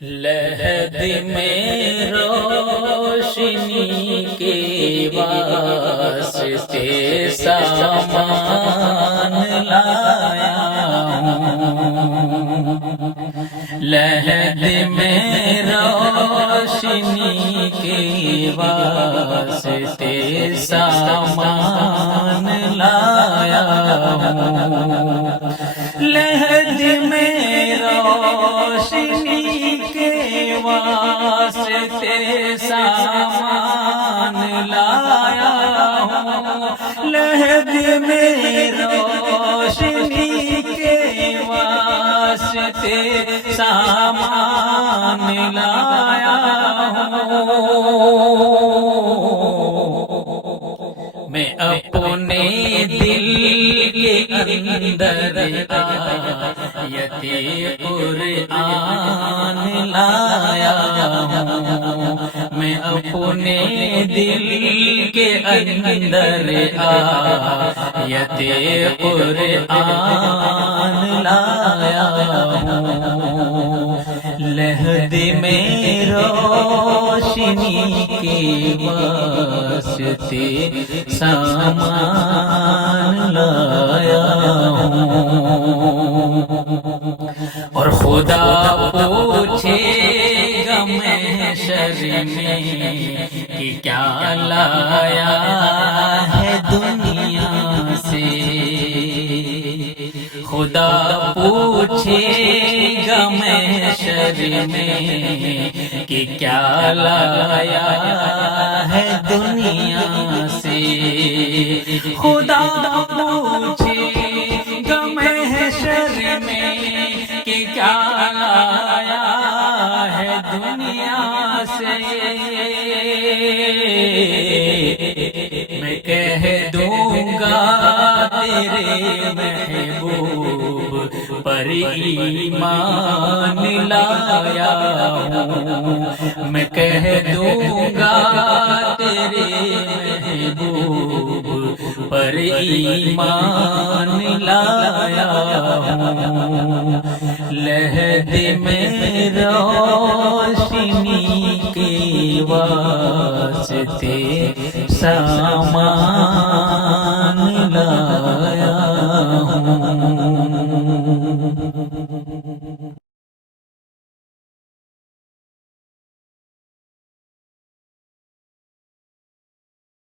لحد میں روشنی کے واسطے سامان لایا ہوں، لحد میں روشنی کے واسطے سامان لایا ہوں، لحد میں روشنی کے واسطے سامان لایا ہوں، لحد میں روشنی کے واسطے سامان لایا ہوں، میں اپنے دل کے اندر آیت قرآن لایا ہوں، میں اپنے دل کے اندر آیت قرآن لایا ہوں، لحد میں روشنی کے واسطے سامان لایا ہوں، اور خدا پوچھے گا محشر میں کہ کیا لایا ہے دنیا سے، خدا پوچھے گا محشر میں کہ کیا لایا ہے دنیا سے، خدا پوچھے گا محشر میں کہ کیا لایا ہے دنیا سے، میں کہہ دوں گا تیرے محبوب پر ایمان لایا ہوں، میں کہہ دوں گا تیرے محبوب پر ایمان لایا ہوں، لحد میں روشنی کے واسطے سامان